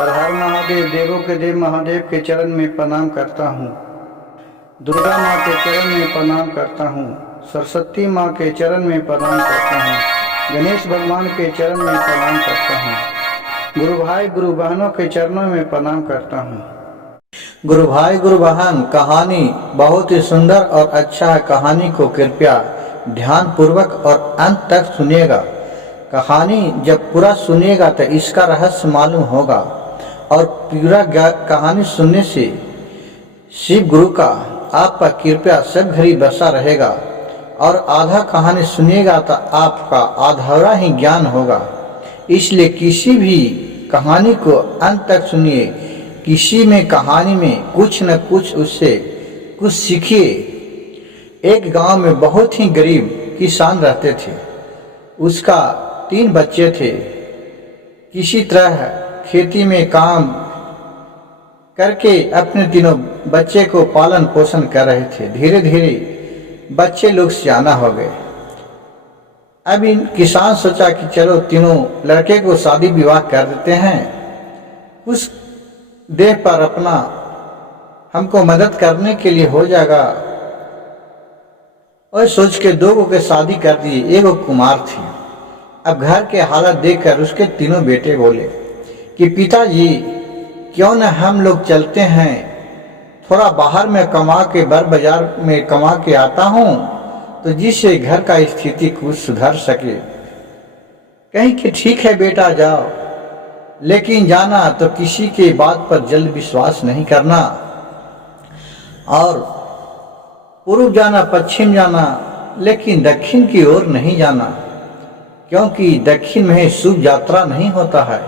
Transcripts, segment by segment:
हर हर महादेव। देवों के देव महादेव के चरण में प्रणाम करता हूँ। दुर्गा माँ के चरण में प्रणाम करता हूँ। सरस्वती माँ के चरण में प्रणाम करता हूँ। गणेश भगवान के चरण में प्रणाम करता हूँ। गुरु भाई गुरु बहनों के चरणों में प्रणाम करता हूँ। गुरु भाई गुरु बहन, कहानी बहुत ही सुंदर और अच्छा है। कहानी को कृपया ध्यान पूर्वक और अंत तक सुनिएगा। कहानी जब पूरा सुनिएगा तो इसका रहस्य मालूम होगा और पूरा कहानी सुनने से शिव गुरु का आप पर कृपया सब घड़ी बसा रहेगा और आधा कहानी सुनिएगा तो आपका आधा ही ज्ञान होगा। इसलिए किसी भी कहानी को अंत तक सुनिए। किसी में कहानी में कुछ न कुछ उससे कुछ सीखिए। एक गांव में बहुत ही गरीब किसान रहते थे। उसका 3 बच्चे थे। किसी तरह खेती में काम करके अपने तीनों बच्चे को पालन पोषण कर रहे थे। धीरे धीरे बच्चे लोग सियाना हो गए। अब इन किसान सोचा कि चलो तीनों लड़के को शादी विवाह कर देते हैं, उस देह पर अपना हमको मदद करने के लिए हो जाएगा। और सोच के 2 को के शादी कर दिए। एक कुमार थी। अब घर के हालत देखकर उसके तीनों बेटे बोले कि पिताजी क्यों न हम लोग चलते हैं, थोड़ा बाहर में कमा के बर बाजार में कमा के आता हूँ तो जिससे घर का स्थिति कुछ सुधर सके। कहीं कि ठीक है बेटा जाओ, लेकिन जाना तो किसी के बात पर जल्द विश्वास नहीं करना और पूर्व जाना पश्चिम जाना, लेकिन दक्षिण की ओर नहीं जाना, क्योंकि दक्षिण में शुभ यात्रा नहीं होता है।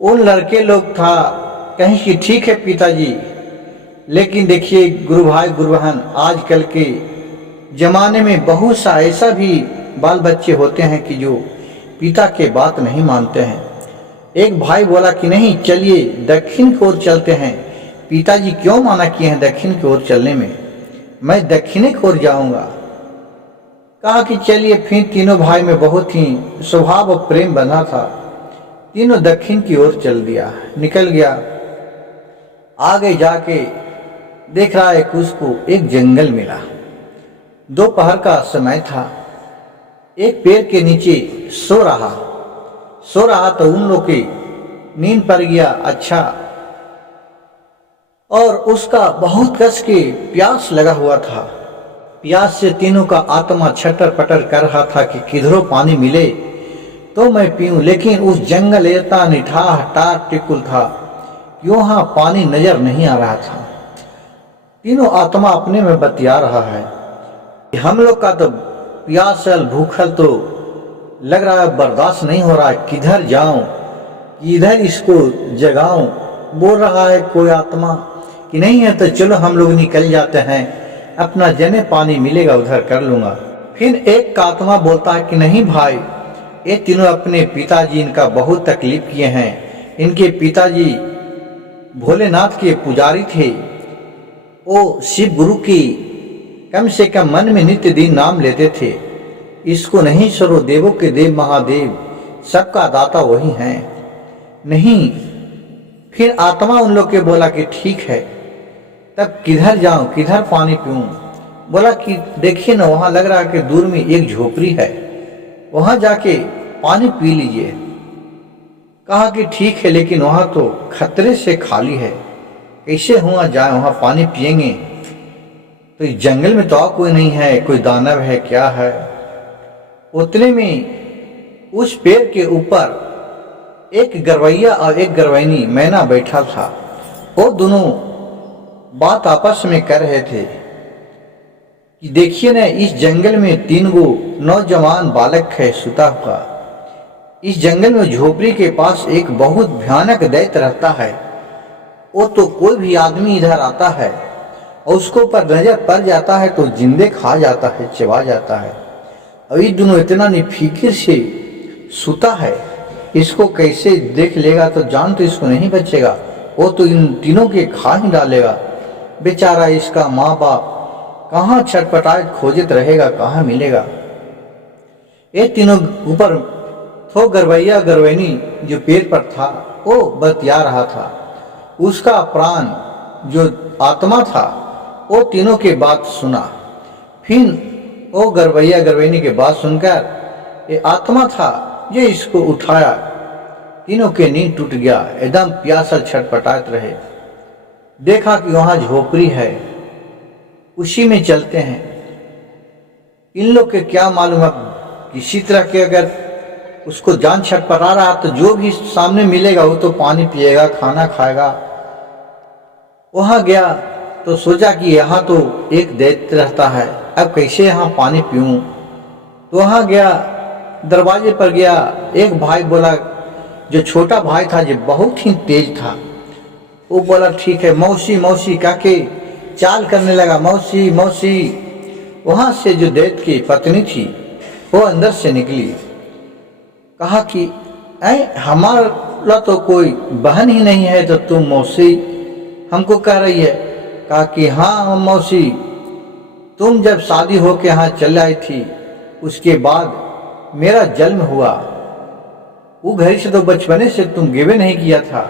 उन लड़के लोग था कहीं कि ठीक है पिताजी, लेकिन देखिए गुरु भाई गुरु बहन, आजकल के जमाने में बहुत सा ऐसा भी बाल बच्चे होते हैं कि जो पिता के बात नहीं मानते हैं। एक भाई बोला कि नहीं चलिए दक्षिण की ओर चलते हैं। पिताजी क्यों मना किए हैं दक्षिण की ओर चलने में, मैं दक्षिण की ओर जाऊंगा। कहा कि चलिए। फिर तीनों भाई में बहुत ही स्वभाव और प्रेम बना था। तीनों दक्षिण की ओर चल दिया, निकल गया। आगे जाके देख रहा है कि उसको एक जंगल मिला। दोपहर का समय था। एक पेड़ के नीचे सो रहा तो उन लोग की नींद पड़ गया। अच्छा, और उसका बहुत कस के प्यास लगा हुआ था। प्यास से तीनों का आत्मा छटर पटर कर रहा था कि किधरों पानी मिले तो मैं पीऊं, लेकिन उस जंगल इतना निठाह टार टिकुल था कि वहां पानी नजर नहीं आ रहा था। तीनों आत्मा अपने में बतिया रहा है। हम लोग का तो प्यासल भूखल तो लग रहा है, बर्दाश्त नहीं हो रहा है, किधर जाऊं, किधर इसको जगाऊं। बोल रहा है कोई आत्मा कि नहीं है तो चलो हम लोग निकल जाते हैं, अपना जने पानी मिलेगा उधर कर लूंगा। फिर एक का आत्मा बोलता है कि नहीं भाई, ये तीनों अपने पिताजी इनका बहुत तकलीफ किए हैं। इनके पिताजी भोलेनाथ के पुजारी थे। वो शिव गुरु की कम से कम मन में नित्य दिन नाम लेते थे। इसको नहीं सरो, देवों के देव महादेव सबका दाता वही हैं। नहीं, फिर आत्मा उन लोग के बोला कि ठीक है, तब किधर जाऊं, किधर पानी पीऊं। बोला कि देखिए ना, वहां लग रहा है कि दूर में एक झोपड़ी है, वहां जाके पानी पी लीजिए। कहा कि ठीक है, लेकिन वहां तो खतरे से खाली है, कैसे हुआ जाए, वहां पानी पिएंगे तो इस जंगल में तो कोई नहीं है, कोई दानव है क्या है। उतने में उस पेड़ के ऊपर एक गरवैया और एक गरवैनी मैना बैठा था। वो दोनों बात आपस में कर रहे थे कि देखिए ना, इस जंगल में 3 गो नौजवान बालक है सुता हुआ। इस जंगल में झोपड़ी के पास एक बहुत भयानक दैत्य रहता है। वो तो कोई भी आदमी इधर आता है और उसको पर नजर पड़ जाता है तो जिंदे खा जाता है, चबा जाता है। और ये दोनों इतना निफिकिर से सुता है, इसको कैसे देख लेगा तो जान तो इसको नहीं बचेगा, वो तो इन तीनों के खा ही डालेगा। बेचारा इसका माँ बाप कहाँ छटपटाए खोजत रहेगा, कहाँ मिलेगा। ये तीनों ऊपर तो गरवैया गरवैनी जो पेड़ पर था वो बतिया रहा था। उसका प्राण जो आत्मा था वो तीनों के बात सुना। फिर वो गरवैया गरवैनी के बात सुनकर ये आत्मा था जो इसको उठाया। तीनों के नींद टूट गया, एकदम प्यासा छटपटाते रहे। देखा कि वहां झोपड़ी है, उसी में चलते हैं। इन लोग के क्या मालूम है, किसी तरह के अगर उसको जान छटपटा रहा तो जो भी सामने मिलेगा वो तो पानी पिएगा, खाना खाएगा। वहां गया तो सोचा कि यहाँ तो एक दैत्य रहता है, अब कैसे यहाँ पानी पीऊं। तो वहां गया, दरवाजे पर गया। एक भाई बोला, जो छोटा भाई था जो बहुत ही तेज था, वो बोला ठीक है मौसी मौसी काके चाल करने लगा, मौसी मौसी। वहां से जो दैत्य की पत्नी थी वो अंदर से निकली। कहा कि हमारा तो कोई बहन ही नहीं है तो तुम मौसी हमको कह रही है। कहा कि हाँ मौसी, तुम जब शादी होके यहाँ चल आई थी उसके बाद मेरा जन्म हुआ। वो घर से तो बचपने से तुम गिवे नहीं किया था।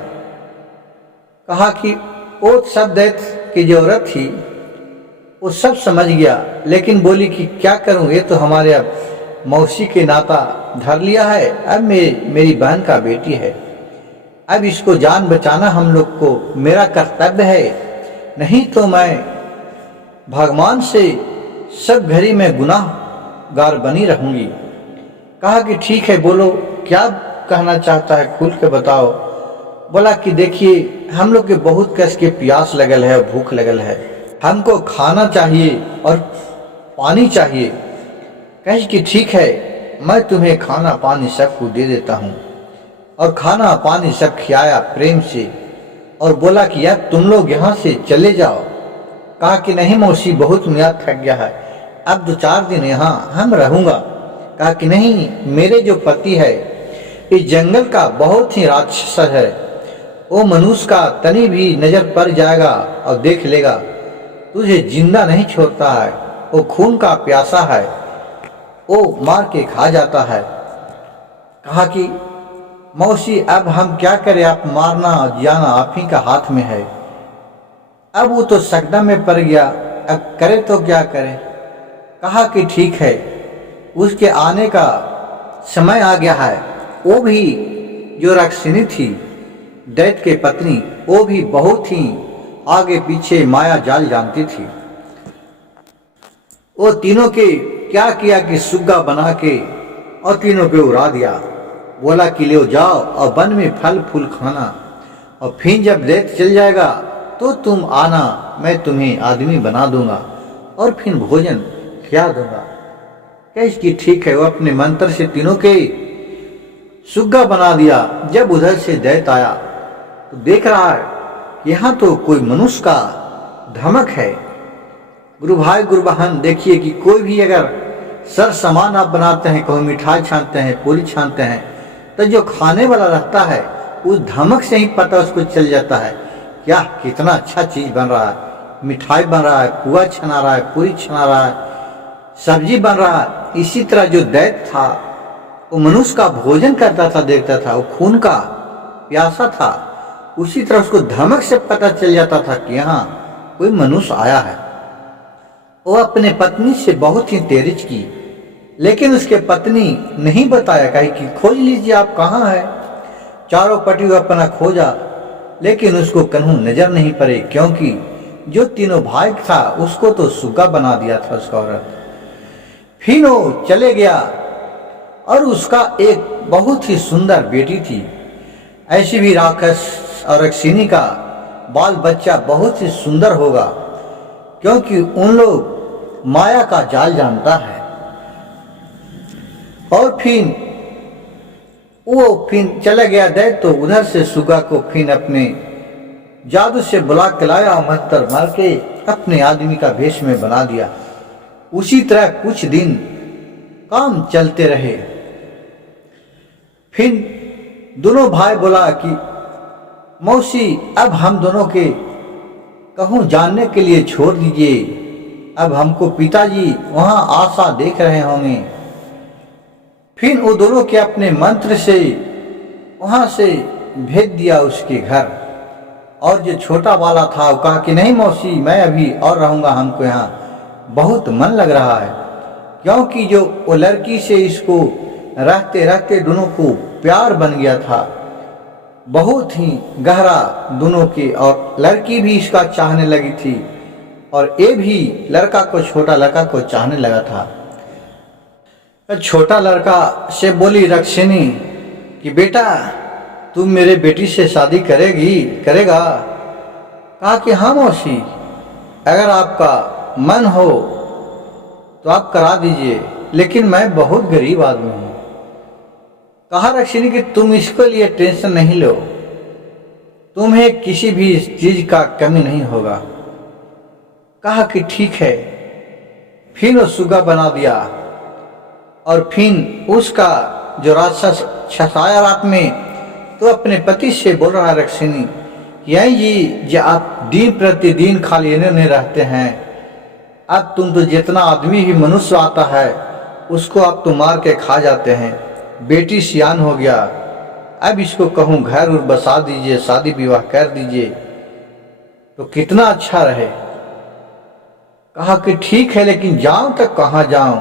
कहा कि वो सब दैत्य की जो औरत थी वो सब समझ गया, लेकिन बोली कि क्या करूं, ये तो हमारे अब मौसी के नाता धर लिया है, अब मेरी बहन का बेटी है, अब इसको जान बचाना हम लोग को मेरा कर्तव्य है, नहीं तो मैं भगवान से सब घड़ी में गुनाहगार बनी रहूंगी। कहा कि ठीक है, बोलो क्या कहना चाहता है, खुल के बताओ। बोला कि देखिए हम लोग के बहुत कस के प्यास लगल है, भूख लगल है, हमको खाना चाहिए और पानी चाहिए। कहे कि ठीक है, मैं तुम्हें खाना पानी सबको दे देता हूँ। और खाना पानी सब खिलाया प्रेम से और बोला कि यार तुम लोग यहाँ से चले जाओ। कहा कि नहीं मौसी, बहुत मियाद थक गया है, अब 2-4 दिन यहाँ हम रहूंगा। कहा कि नहीं, मेरे जो पति है इस जंगल का बहुत ही राक्षस है, वो मनुष्य का तनी भी नजर पड़ जाएगा और देख लेगा तुझे जिंदा नहीं छोड़ता है, वो खून का प्यासा है, वो मार के खा जाता है। कहा कि मौसी अब हम क्या करें, आप मारना जियाना आप ही का हाथ में है। अब वो तो सकदम में पड़ गया, अब करे तो क्या करे। कहा कि ठीक है, उसके आने का समय आ गया है। वो भी जो राक्षिनी थी दैत्य के पत्नी, वो भी बहुत ही आगे पीछे माया जाल जानती थी। वो तीनों के क्या किया कि सुग्गा बना के और तीनों पे उड़ा दिया। बोला कि ले जाओ और वन में फल फूल खाना, और फिर जब दैत्य चल जाएगा तो तुम आना, मैं तुम्हें आदमी बना दूंगा और फिर भोजन खिला दूंगा। कैसे कि ठीक है, वो अपने मंत्र से तीनों के सुग्गा बना दिया। जब उधर से दैत्य आया तो देख रहा है यहाँ तो कोई मनुष्य का धमक है। गुरु भाई गुरु बहन, देखिए कि कोई भी अगर सर सामान आप बनाते हैं, कोई मिठाई छानते हैं, पूरी छानते हैं, तो जो खाने वाला रहता है उस धमक से ही पता उसको चल जाता है क्या कितना अच्छा चीज बन रहा है, मिठाई बन रहा है, पुआ छना रहा है, पूरी छना रहा है, सब्जी बन रहा है। इसी तरह जो दैत्य था वो मनुष्य का भोजन करता था, देखता था, वो खून का प्यासा था, उसी तरह उसको धमक से पता चल जाता था कि यहाँ कोई मनुष्य आया है। वो अपने पत्नी से बहुत ही तेरिज की, लेकिन उसके पत्नी नहीं बताया, कही कि खोज लीजिए आप कहाँ है। चारों पट्टी अपना खोजा, लेकिन उसको कहीं नजर नहीं पड़े, क्योंकि जो तीनों भाई था उसको तो सुग्गा बना दिया था उसका औरत। फिर वो चले गया और उसका एक बहुत ही सुंदर बेटी थी। ऐसी भी राक्षस और राक्षिनी का बाल बच्चा बहुत ही सुंदर होगा, क्योंकि उन लोग माया का जाल जानता है। और फिर वो चला गया दैत्य, तो उधर से सुग्गा को फिर अपने जादू से बुला के लाया और मंत्र मार के अपने आदमी का भेष में बना दिया। उसी तरह कुछ दिन काम चलते रहे। फिर दोनों भाई बोला कि मौसी अब हम दोनों के कहूँ जानने के लिए छोड़ दीजिए, अब हमको पिताजी वहाँ आशा देख रहे होंगे। फिर वो दोनों के अपने मंत्र से वहां से भेज दिया उसके घर। और जो छोटा वाला था वो कहा कि नहीं मौसी, मैं अभी और रहूंगा, हमको यहाँ बहुत मन लग रहा है। क्योंकि जो वो लड़की से इसको रहते रहते दोनों को प्यार बन गया था, बहुत ही गहरा दोनों के, और लड़की भी इसका चाहने लगी थी और ये भी लड़का को, छोटा लड़का को चाहने लगा था। छोटा लड़का से बोली रक्षिणी कि बेटा तुम मेरे बेटी से शादी करेगा? कहा कि हाँ मौसी, अगर आपका मन हो तो आप करा दीजिए, लेकिन मैं बहुत गरीब आदमी हूँ। कहा रक्षिणी कि तुम इसके लिए टेंशन नहीं लो, तुम्हें किसी भी चीज का कमी नहीं होगा। कहा कि ठीक है। फिर वो सुगा बना दिया और फिर उसका जो राक्षस छसाया रात में, तो अपने पति से बोल रहा है रक्षिणी, यही जी जो आप दिन प्रतिदिन खाली इन्हें रहते हैं, अब तुम तो जितना आदमी ही मनुष्य आता है उसको आप तो मार के खा जाते हैं। बेटी सियान हो गया, अब इसको कहूँ घर और बसा दीजिए, शादी विवाह कर दीजिए तो कितना अच्छा रहे। कहा कि ठीक है, लेकिन जाऊं तक कहाँ जाऊं?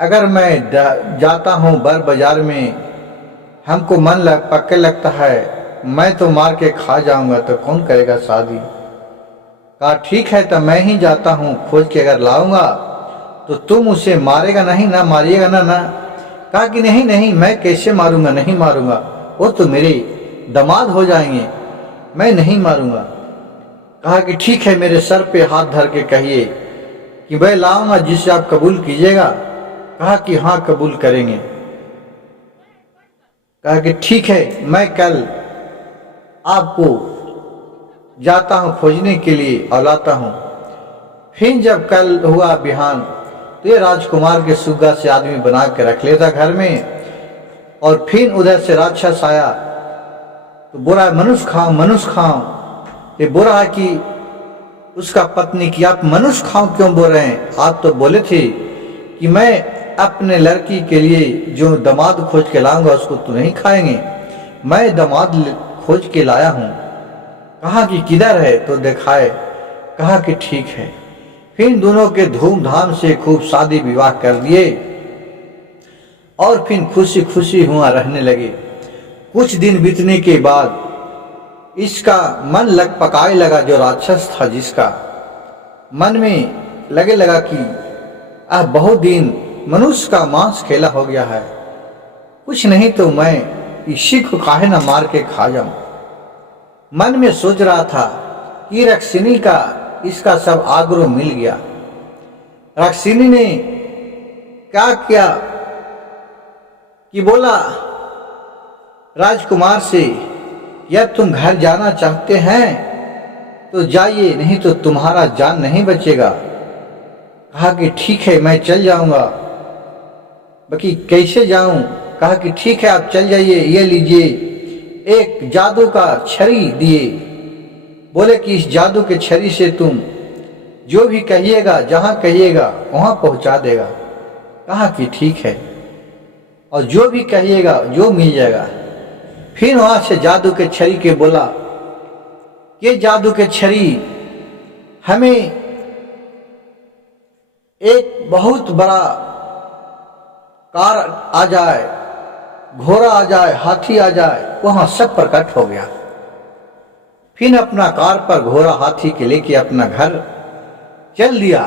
अगर मैं जाता हूँ बर बाजार में, हमको मन पक्के लगता है मैं तो मार के खा जाऊंगा, तो कौन करेगा शादी? कहा ठीक है, तो मैं ही जाता हूँ, खोज के अगर लाऊंगा तो तुम उसे मारेगा नहीं ना, मारिएगा ना? कहा कि नहीं नहीं, मैं कैसे मारूंगा, नहीं मारूंगा, वो तो मेरे दामाद हो जाएंगे, मैं नहीं मारूंगा। कहा कि ठीक है, मेरे सर पे हाथ धर के कहिए कि मैं लाऊंगा जिसे आप कबूल कीजिएगा। कहा कि हाँ कबूल करेंगे। कहा कि ठीक है, मैं कल आपको जाता हूँ खोजने के लिए और लाता हूँ। फिर जब कल हुआ बिहान, तो ये राजकुमार के सुग्गा से आदमी बना के रख लेता घर में, और फिर उधर से राक्षस आया तो बोला है मनुष्य खाओ, मनुष्य खाओ। ये बोला है कि उसका पत्नी की आप मनुष्य खाओ क्यों बोल रहे हैं? आप तो बोले थे कि मैं अपने लड़की के लिए जो दामाद खोज के लाऊंगा उसको तो नहीं खाएंगे, मैं दामाद खोज के लाया हूं। कहा कि किधर है? तो दिखाए। कहा कि ठीक है। फिर दोनों के धूमधाम से खूब शादी विवाह कर दिए और फिर खुशी खुशी हुआ रहने लगे। कुछ दिन बीतने के बाद इसका मन लग पकाए लगा, जो राक्षस था जिसका मन में लगे लगा कि अब बहुत दिन मनुष्य का मांस खेला हो गया है, कुछ नहीं तो मैं इसी को काहे न मार के खा जाऊं। मन में सोच रहा था कि रक्षिणी का इसका सब आग्रह मिल गया। रक्षिणी ने क्या किया कि बोला राजकुमार से, या तुम घर जाना चाहते हैं तो जाइए, नहीं तो तुम्हारा जान नहीं बचेगा। कहा कि ठीक है, मैं चल जाऊंगा। बाकी कैसे जाऊं? कहा कि ठीक है, आप चल जाइए, ये लीजिए। एक जादू का छड़ी दिए, बोले कि इस जादू के छड़ी से तुम जो भी कहिएगा, जहां कहिएगा वहां पहुंचा देगा। कहा कि ठीक है, और जो भी कहिएगा जो मिल जाएगा। फिर वहां से जादू के छड़ी के बोला, ये जादू के छड़ी हमें एक बहुत बड़ा कार आ जाए, घोड़ा आ जाए, हाथी आ जाए, वहां सब प्रकट हो गया। फिर अपना कार पर घोड़ा हाथी के लेके अपना घर चल दिया।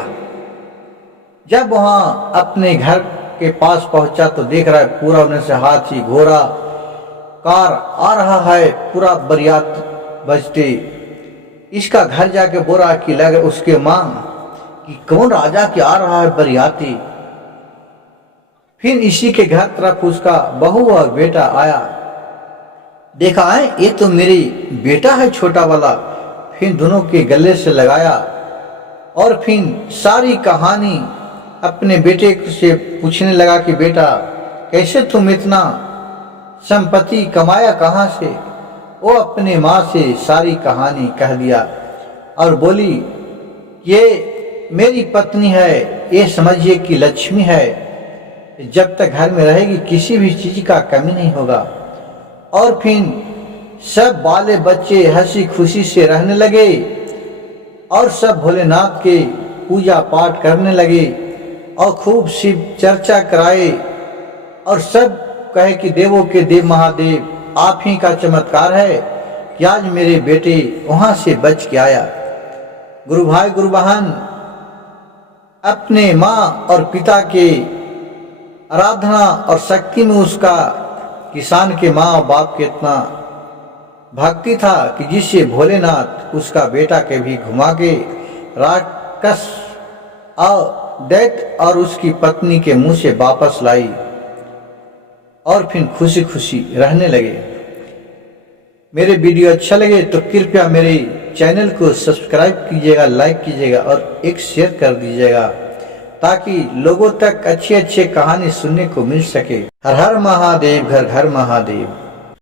जब वहां अपने घर के पास पहुंचा तो देख रहा है पूरा उन्हें से हाथी घोड़ा कार आ रहा है, पूरा बरियात बजते। इसका घर जाके बोला कि लगे उसके मां कि कौन राजा के आ रहा है बरियाती। फिर इसी के घर तरफ उसका बहू और बेटा आया, देखा है ये तो मेरी बेटा है छोटा वाला। फिर दोनों के गले से लगाया और फिर सारी कहानी अपने बेटे से पूछने लगा कि बेटा कैसे तुम इतना संपत्ति कमाया कहाँ से? वो अपने माँ से सारी कहानी कह दिया और बोली ये मेरी पत्नी है, ये समझिए कि लक्ष्मी है, जब तक घर में रहेगी किसी भी चीज का कमी नहीं होगा। और फिर सब बाले बच्चे हंसी खुशी से रहने लगे और सब भोलेनाथ के पूजा पाठ करने लगे और खूब शिव चर्चा कराए और सब कहे कि देवों के देव महादेव आप ही का चमत्कार है कि आज मेरे बेटे वहां से बच के आया। गुरु भाई गुरु बहन, अपने माँ और पिता के आराधना और शक्ति में उसका किसान के माँ और बाप के इतना भक्ति था कि जिससे भोलेनाथ उसका बेटा के भी घुमा के राक्षस और दैत्य और उसकी पत्नी के मुंह से वापस लाई और फिर खुशी खुशी रहने लगे। मेरे वीडियो अच्छा लगे तो कृपया मेरे चैनल को सब्सक्राइब कीजिएगा, लाइक कीजिएगा और एक शेयर कर दीजिएगा ताकि लोगों तक अच्छे अच्छे कहानी सुनने को मिल सके। हर हर महादेव, घर घर महादेव।